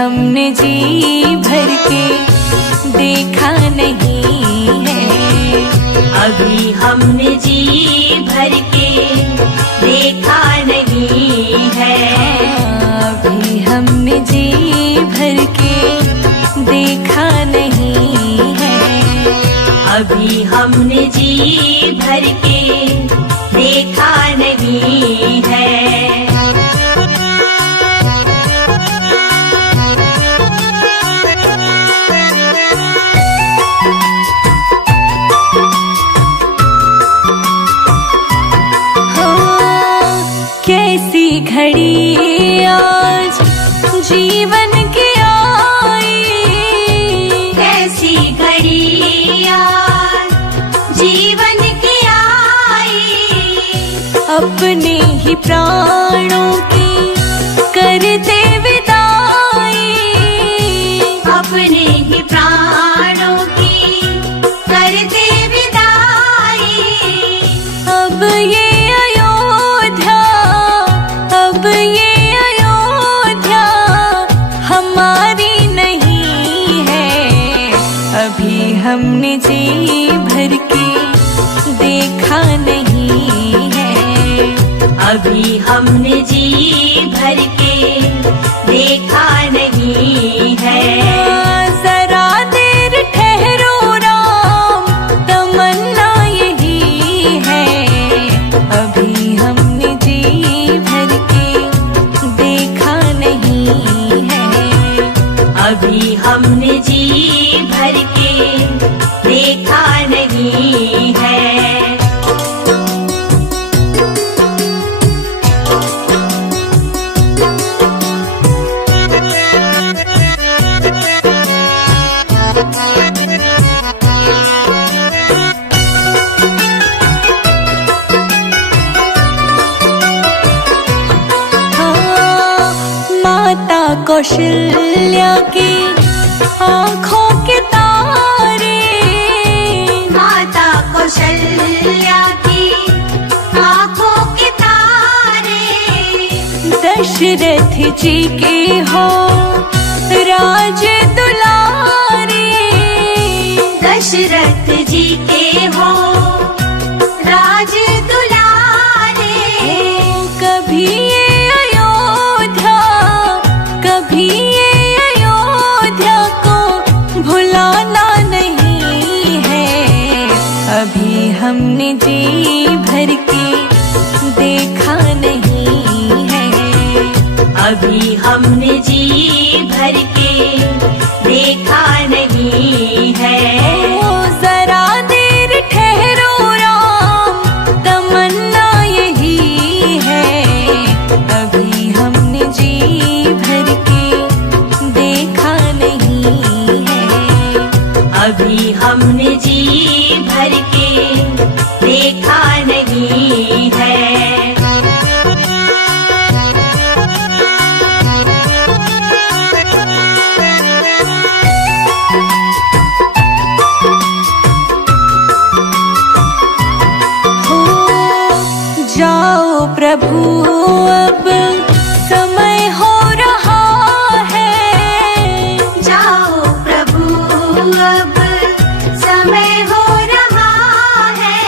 हमने जी भर के देखा नहीं है। अभी हमने जी भर के देखा नहीं है। अभी हमने जी भर के देखा नहीं है। अभी हमने जी भर के देखा नहीं है। कैसी घड़ी आज जीवन की आई, कैसी घड़ी आज जीवन की आई। अपने ही प्राणों की करते विदाई, अपने ही प्राणों की करते विदाई। अब ये अब ये अयोध्या हमारी नहीं है। अभी हमने जी भर के देखा नहीं है। अभी हमने जी भर के देखा नहीं है। जरा देर ठहरो राम, तमन्ना यही है। अभी हमने जी भर के देखा नहीं है। अभी हमने जी भर के देखा नहीं है। माता कौशल्या की आँखों के तारे, माता कौशल्या की आँखों के तारे। दशरथ जी के हो राज दुलारे, दशरथ जी के हो राज दुलारे। कभी ये अयोध्या, कभी ये अयोध्या को भुलाना नहीं है। अभी हमने जी भर के देखा नहीं है। अभी हमने जी भर के देखा नहीं है। जरा देर ठहरो राम, तमन्ना यही है। अभी हमने जी भर के देखा नहीं है। अभी हमने जी भर के देखा नहीं है। जाओ प्रभु अब समय हो रहा है। जाओ प्रभु अब समय हो रहा है।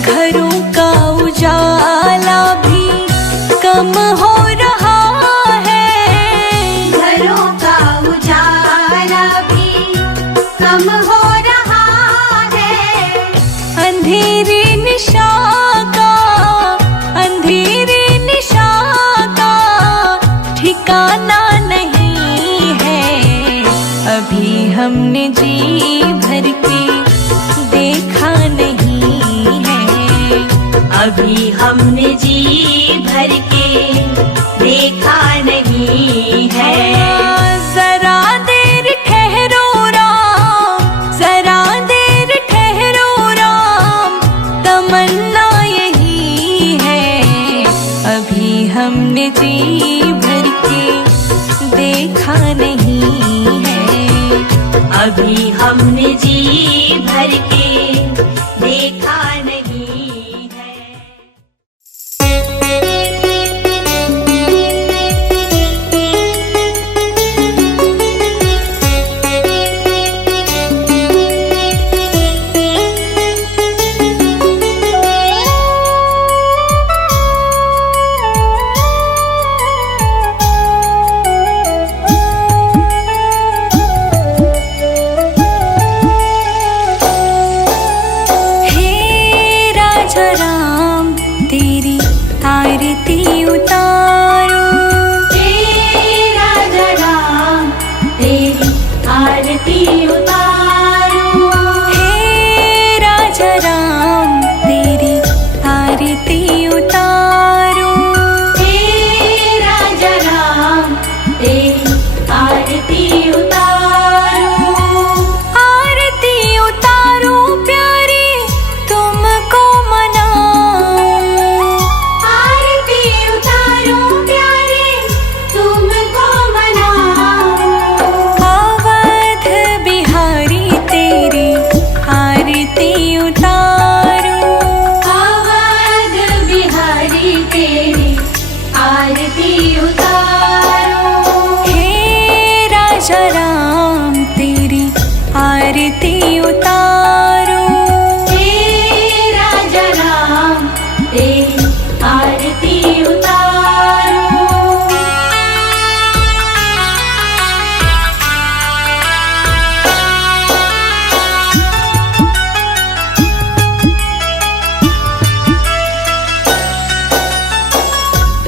घरों का उजाला भी कम हो रहा है। घरों का उजाला भी कम हो रहा है। अंधेरी निशा का, अंधेरी निशा का ठिकाना नहीं है। अभी हमने जी भर के देखा नहीं है। अभी हमने जी भर के देखा नहीं है। जरा देर ठहरो राम, जरा देर ठहरो राम, तमन्ना यही है। अभी हमने जी भर के देखा नहीं है। अभी हमने जी भर के देखा नहीं है। राजा राम तेरी आरती उतारूं। हे राजा राम तेरी आरती उतारूं। हे राजा राम तेरी आरती उतारूं। हे राजा राम तेरी आरती उतारूं। आरती उतारूं प्यारे तुमको मनाऊं। आरती उतारूं प्यारे तुमको मनाऊं। अवध बिहारी तेरी आरती उतारूं। अवध बिहारी तेरी आरती उतारूं। हे राजा राम तेरी आरती उतारूं। हे राजा राम तेरी आरती उतारूं।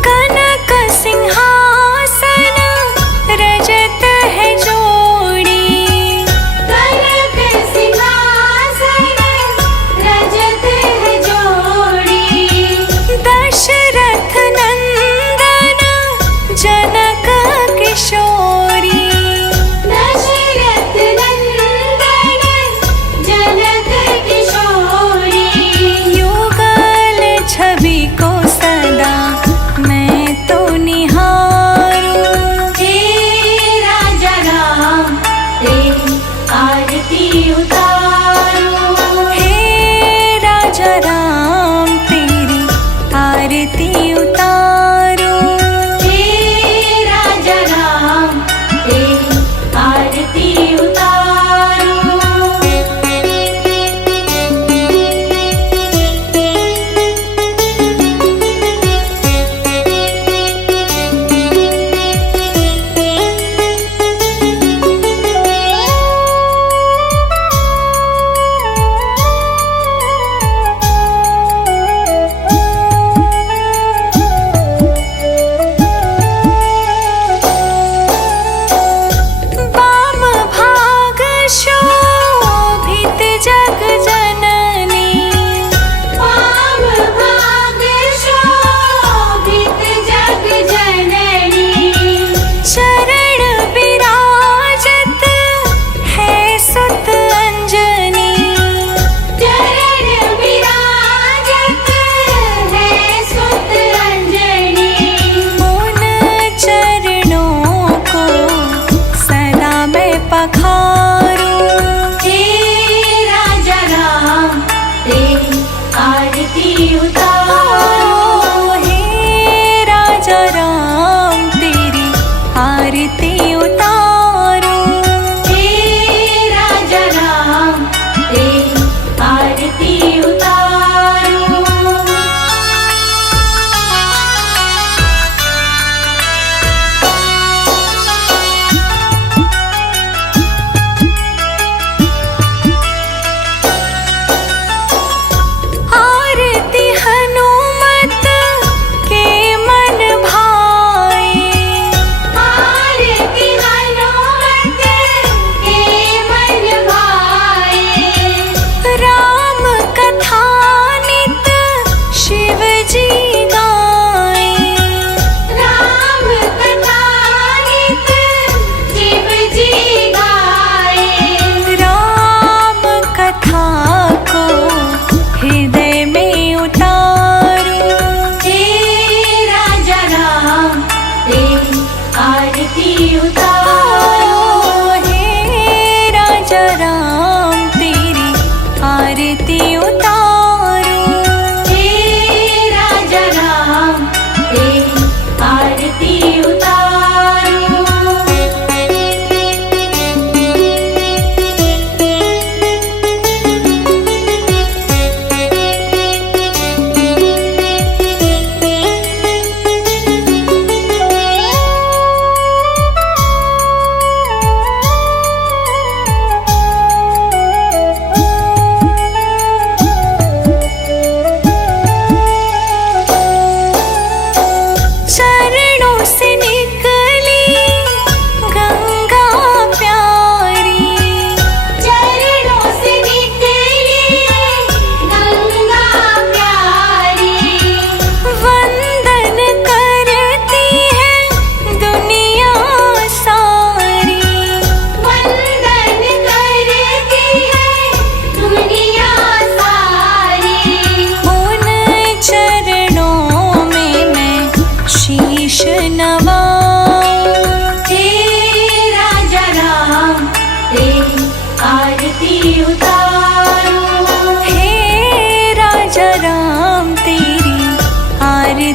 कनक सिंहासन रजत है जोड़ी। कनक सिंहासन रजत है जोड़ी। दशरथ नंदन जनक किशोरी। दशरथ नंदन जनक किशोरी। युगल छवि को सदा मैं तो निहारूं। हे राजा राम तेरी आरती उतारूं। हे राजा राम तेरी आरती उतारूं। हे राजा राम तेरी आरती उतारूं।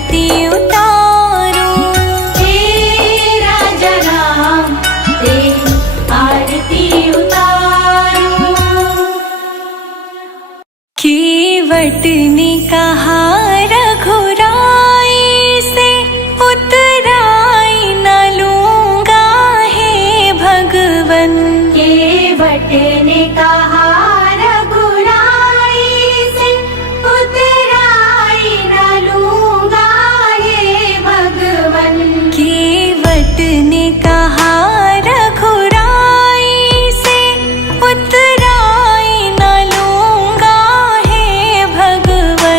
आरती उतारूं। हे राजा राम तेरी आरती उतारूं। केवट ने कहा रघुराई से उतराई न लूंगा हे भगवन। केवट ने कहा रघुराई से उतराई न लूंगा हे भगवन। केवट ने कहा रघुराई से उतराई न लूंगा हे भगवन।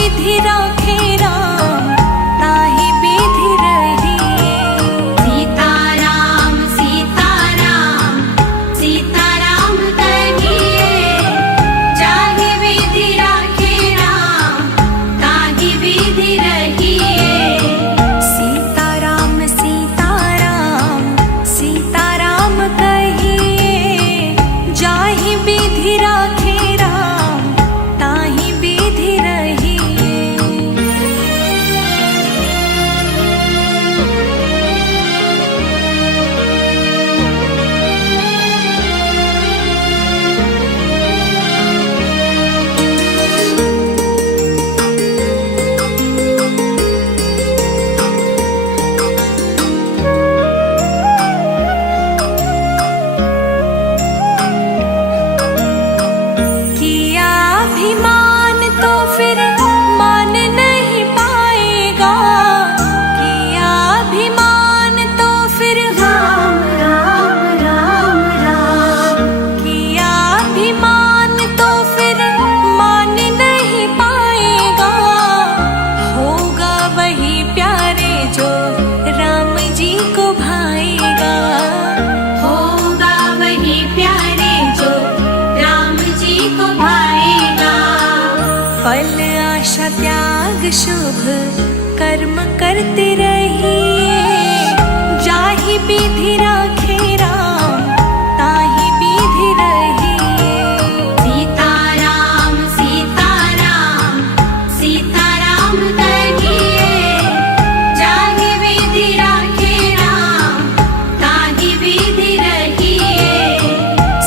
विधि राखे राम ताहि विधि रहिए। सीताराम सीताराम सीताराम कहिए, जाहि विधि राखे राम ताहि विधि रहिए। सीताराम सीताराम सीताराम कहिए, जाहि विधि राखे राम ताहि विधि रहिए। किया अभिमान तो फिर मान नहीं पाएगा, किया अभिमान तो फिर राम राम राम राम, किया अभिमान तो फिर मान नहीं पाएगा। होगा वही प्यारे जो राम जी को भाएगा, होगा वही प्यारे जो राम जी को भाएगा। फल आशा त्याग शुभ कर्म करते रहिए, जाहि विधि राखे राम ताहि विधि रहिए। सीताराम सीताराम सीताराम कहिए, जाहि विधि राखे राम ताहि विधि रहिए।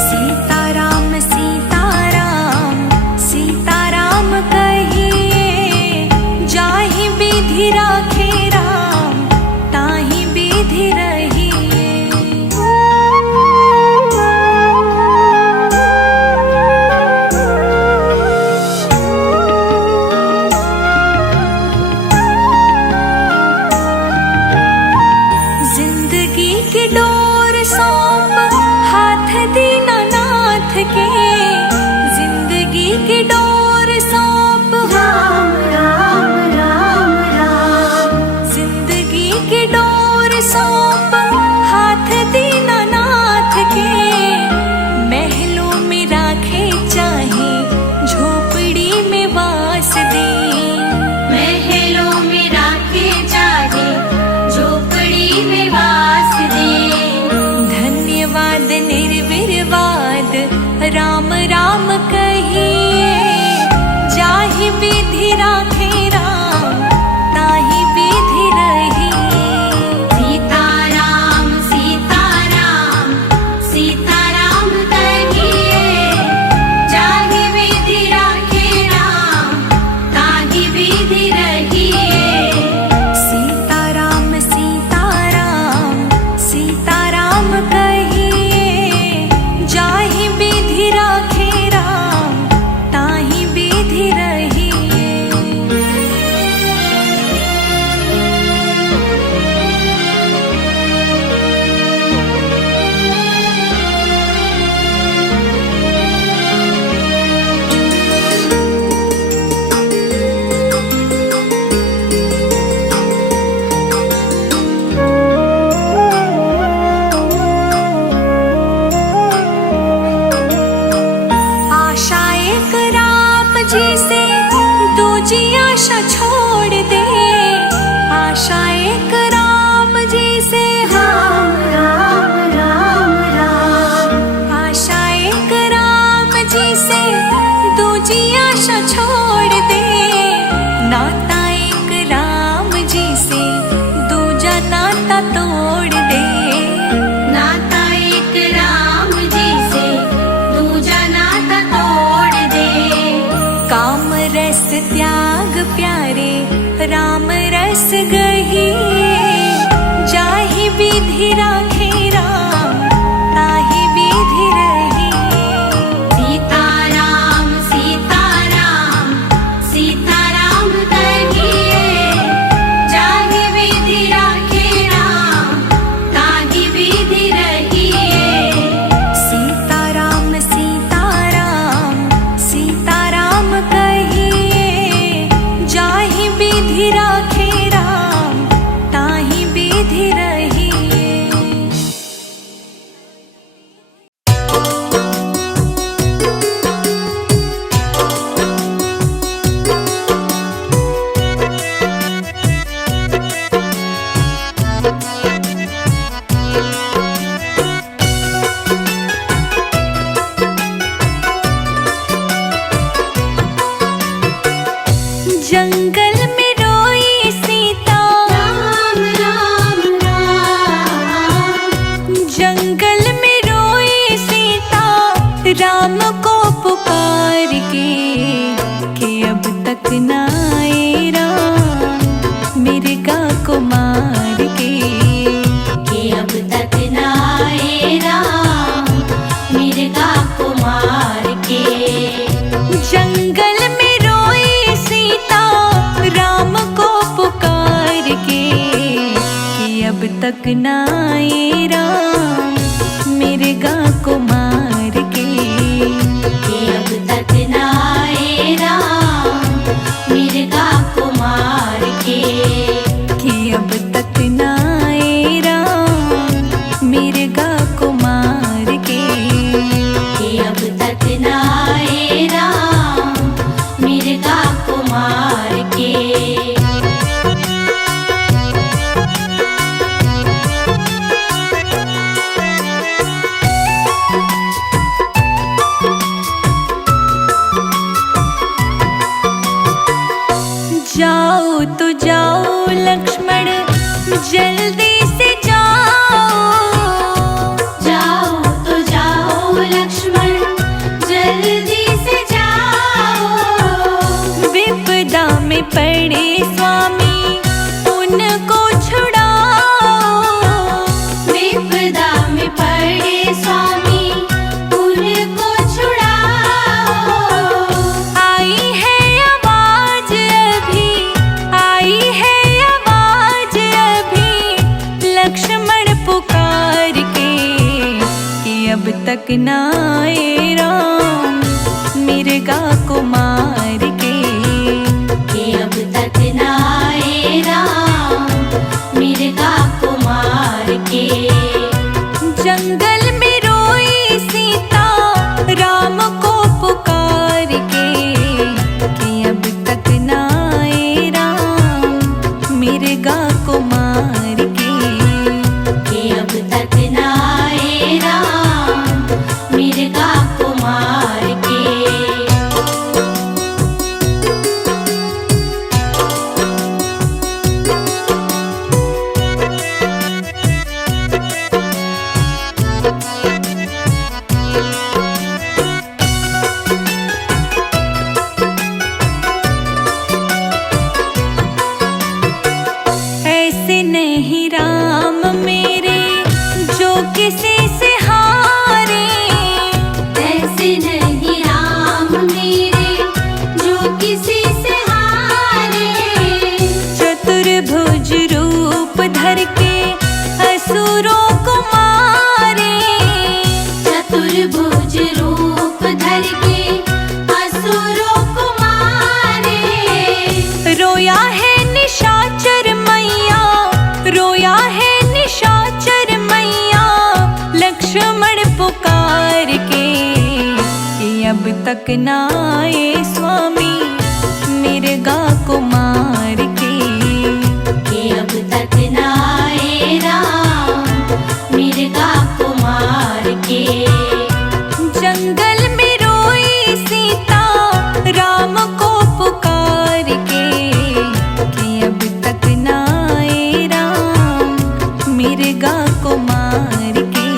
सीताराम सीताराम सीताराम कहिए, जाहि विधि राखे राम ताहि विधि रहिए। जिंदगी की डोर सौंप हाथ दीनानाथ के, जिंदगी की डोर सौंप राम राम राम राम, जिंदगी की डोर सौंप हाथ दीनानाथ के। महलों में राखे चाहे झोपड़ी में वास दे, महलों में राखे चाहे झोपड़ी में वास दे। धन्यवाद निर्विवाद राम राम कहिए, जाहि विधि राखे राम ताहि विधि रहिए। सीताराम सीताराम सीताराम कहिए, जाहि विधि राखे राम ताहि विधि रहिए। सीताराम सीताराम सीताराम कहिए, जाहि विधि राखे राम ताहि विधि रहिए। आशा एक राम जी से दूजी आशा छोड़ दे, आशा एक राम जी से राम राम राम राम, आशा एक राम जी से दूजी आशा छोड़ दे। नाता एक राम जी से दूजा नाता तोड़ दे, नाता एक राम जी से दूजा नाता तोड़ दे। काम रस त्याग प्यारे राम रस गहिए, जाहि विधि राखे राम ताहि विधि रहिए। सीताराम सीताराम सीताराम कहिए, जाहि विधि राखे राम ताहि विधि रहिए। सीताराम सीताराम सीताराम कहिए, जंगल में रोई सीता, राम राम राम। जंगल में रोई सीता राम को पुकार के, कि अब तक ना आए राम मिर्गा को मार के, कि अब तक ना आए राम मिर्गा को मार के। जंगल में रोई सीता राम को पुकार के, कि अब तक ना आए राम मिर्गा को मार के, कि अब तक ना आए राम मिर्गा को मार के, कि अब तक ना आए राम मिर्गा को मार के, कि अब तक ना आए राम मिर्गा को मार के। जाओ तो जाओ लक्ष्मण जल्दी से जाओ, जाओ तो जाओ लक्ष्मण जल्दी से जाओ। विपदा में पड़े स्वामी उनको छुड़ाओ, विपदा में पड़े स्वामी उनको छुड़ाओ। आई है आवाज अभी, आई है आवाज अभी लक्ष्मण पुकार के, कि अब तक ना आए राम मिर्गा को मार के, कि अब तक ना आए राम मिर्गा को मार के। जंगल में रोई सीता राम को पुकार के, कि अब तक ना आए राम मिर्गा को मार के, कि अब तक ना आए राम मिर्गा को मार के। ऐसे नहीं राम मेरे जो किसी से हारे, ऐसे नहीं राम मेरे जो किसी से हारे। चतुर्भुज रूप धर के असुरों को मारे, चतुर्भुज रूप धर के असुरों को मारे। रोया है निशाचर मैया, रोया है निशाचर मैया लक्ष्मण पुकार के, कि अब तक ना आए स्वामी मिर्गा को मार के, कि अब तक ना आए राम मिर्गा को मार के। जंगल में रोई सीता राम को पुकार के, कि अब तक ना आए राम मिर्गा को मार के,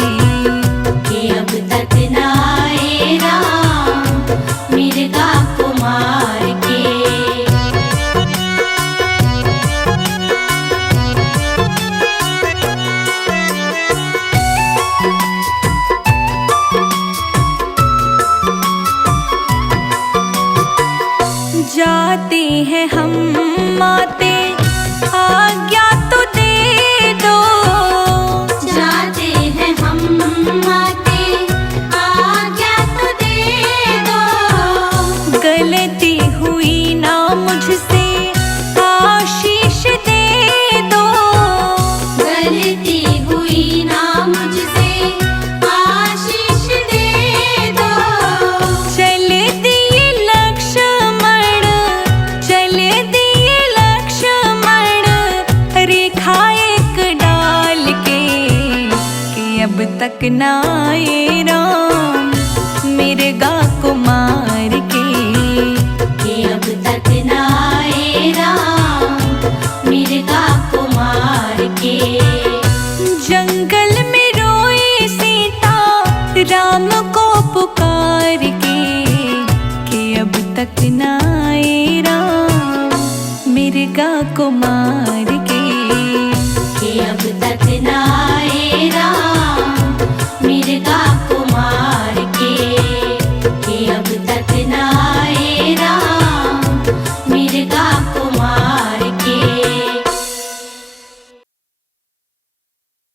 कि अब तक ना आए राम मिर्गा को मार के। जाते हैं हम माते आज्ञा तो दे दो, जाते हैं हम माते आज्ञा तो दे दो। गलती हुई ना मुझसे आशीष दे दो, गलती हुई ना मुझसे आशीष दे दो। चल दिए लक्ष्मण, चल दिए लक्ष्मण रेखा एक डाल के, कि अब तक ना आए राम मिर्गा को मार के, कि अब तक ना आए मृगा कुमार के। कि अब तक न आए राम मृगा कुमार के। कि अब तक न आए राम मृगा कुमार के।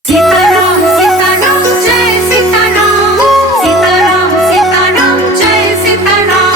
सीताराम सीताराम जय सीताराम। सीताराम सीताराम जय सीताराम।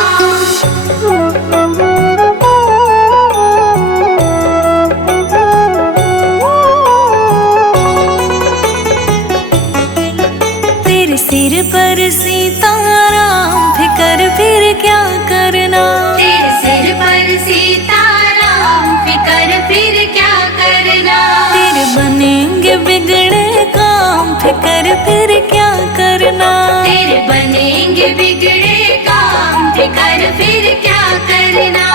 तेरे सिर पर सीताराम फिकर फिर क्या करना। तेरे सिर पर सीताराम फिकर फिर क्या करना। तेरे बनेंगे बिगड़े काम फिकर फिर क्या करना। तेरे बनेंगे बिगड़े काम फिकर फिर क्या करना।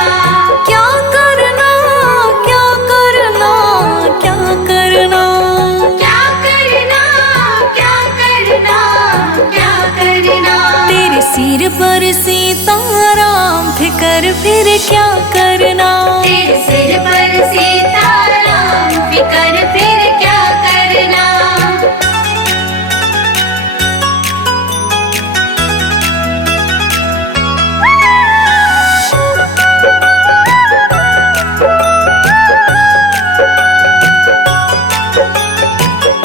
क्या करना क्या करना क्या करना। क्या करना क्या करना क्या करना। तेरे सिर पर सीताराम फिकर फिर क्या करना। तेरे सिर पर सीताराम फिकर फिर क्या करना।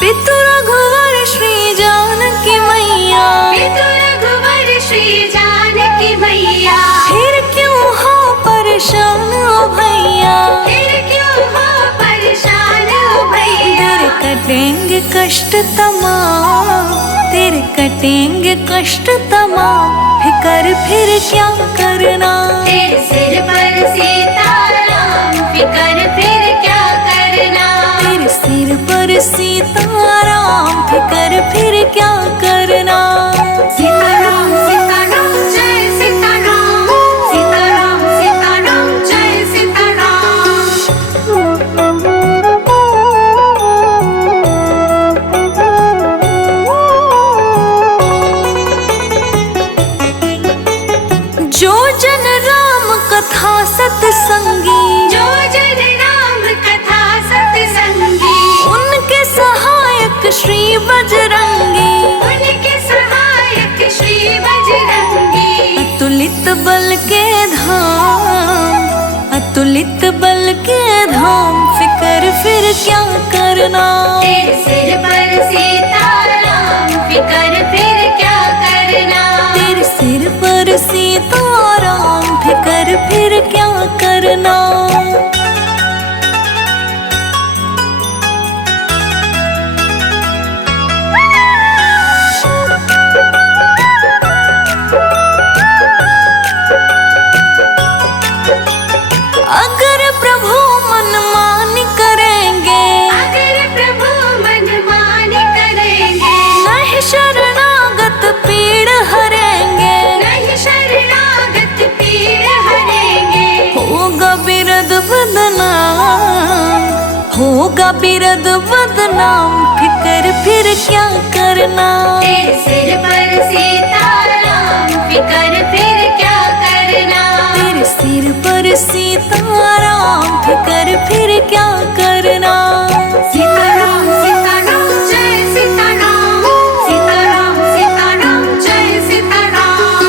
पितु रघुवर श्री जानकी मैया। पितु रघुवर श्री जानकी मैया। फिर क्यों हो परेशान ओ भैया। फिर क्यों हो परेशान ओ भैया। तेरे कटेंगे कष्ट तमाम। तेरे कटेंगे कष्ट तमाम फिकर फिर क्या करना। तेरे सिर पर सीताराम फिकर फिर क्या करना। तेरे सिर पर सीताराम फिकर फिर क्या करना। सीताराम सीताराम जय सीताराम। सीताराम सीताराम जय सीताराम। जो जन राम कथा सत्संगी। जो जन राम कथा सत्संगी। उनके सहायक श्री बजरंगी। उनके सहायक श्री बजरंगी। अतुलित बल के धाम। अतुलित बल के धाम फिकर फिर क्या करना। तेरे सिर पर सीताराम फिकर फिर क्या करना। तेरे सिर पर सीताराम फिकर फिर क्या करना। अगर प्रभु मनमानी करेंगे। अगर प्रभु मनमानी करेंगे। नहीं शरणागत पीड़ हरेंगे। नहीं शरणागत पीड़ हरेंगे। होगा बिरद बदनाम। होगा बिरद बदनाम फिकर फिर क्या करना। तेरे सिर पर सीताराम फिकर फिर क्या करना। तेरे सिर पर सीताराम फिकर फिर क्या करना। सीताराम सीताराम जय सीताराम। सीताराम सीताराम जय सीताराम।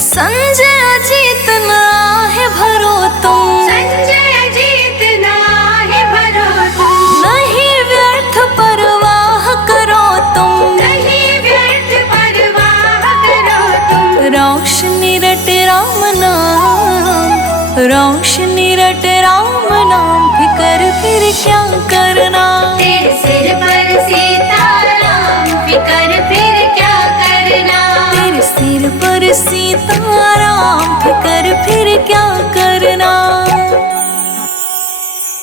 संजय अजीत ना है भरो तुम। संजय अजीत ना है भरो तुम। नहीं व्यर्थ परवाह करो तुम। नहीं व्यर्थ परवाह करो तुम। रोशनी रट राम नाम। रोशनी रट राम नाम फिकर फिर क्या करना। तेरे सिर पर सीताराम फिकर फिर क्या करना। तेरे सिर पर सीताराम फिकर फिर क्या